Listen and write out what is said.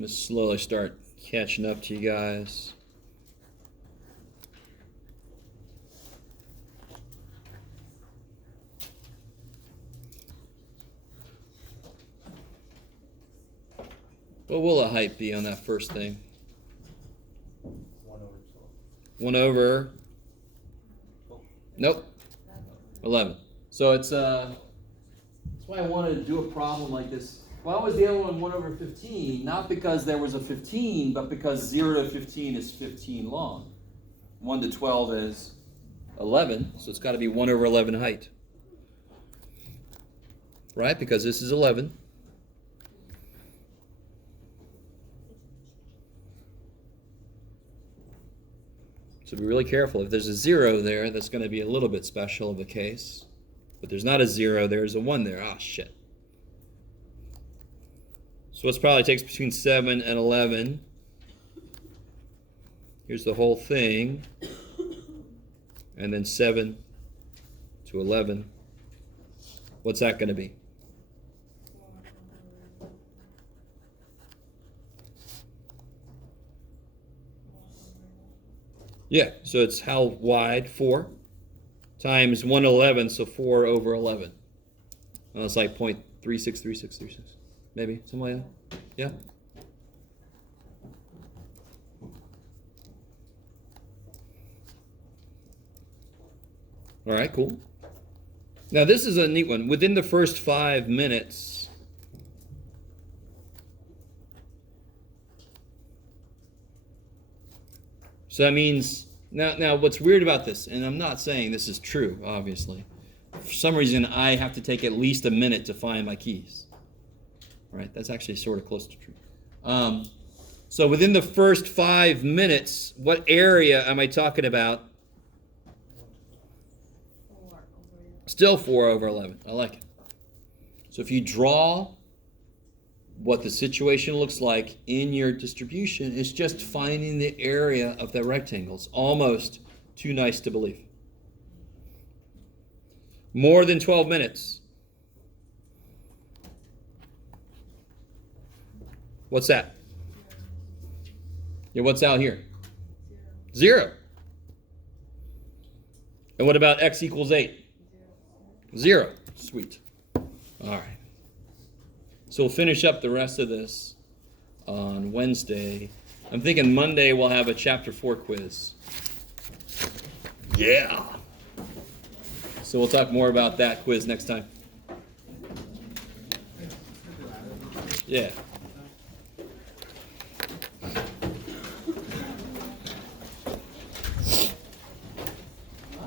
going to slowly start catching up to you guys. What will the height be on that first thing? 1 over 12. 1 over? Nope. 11. So it's that's why I wanted to do a problem like this. Why was the other one 1 over 15? Not because there was a 15, but because 0 to 15 is 15 long. 1 to 12 is 11, so it's got to be 1 over 11 height. Right? Because this is 11. So be really careful. If there's a 0 there, that's going to be a little bit special of a case. But there's not a 0, there's a 1 there. Ah, shit. So it probably takes between 7 and 11. Here's the whole thing. And then 7 to 11. What's that going to be? Yeah, so it's how wide? 4 times 111, so 4 over 11. Well, it's like 0.363636. Maybe, something like that. Yeah? All right, cool. Now, this is a neat one. Within the first 5 minutes, so that means, now what's weird about this, and I'm not saying this is true, obviously. For some reason, I have to take at least a minute to find my keys. Right? That's actually sort of close to true. So within the first 5 minutes, what area am I talking about? Still 4 over 11. I like it. So if you draw what the situation looks like in your distribution, it's just finding the area of that rectangle. It's almost too nice to believe. More than 12 minutes. What's that? Yeah, what's out here? 0. And what about x equals 8? 0. Sweet. All right. So we'll finish up the rest of this on Wednesday. I'm thinking Monday we'll have a chapter 4 quiz. Yeah. So we'll talk more about that quiz next time. Yeah.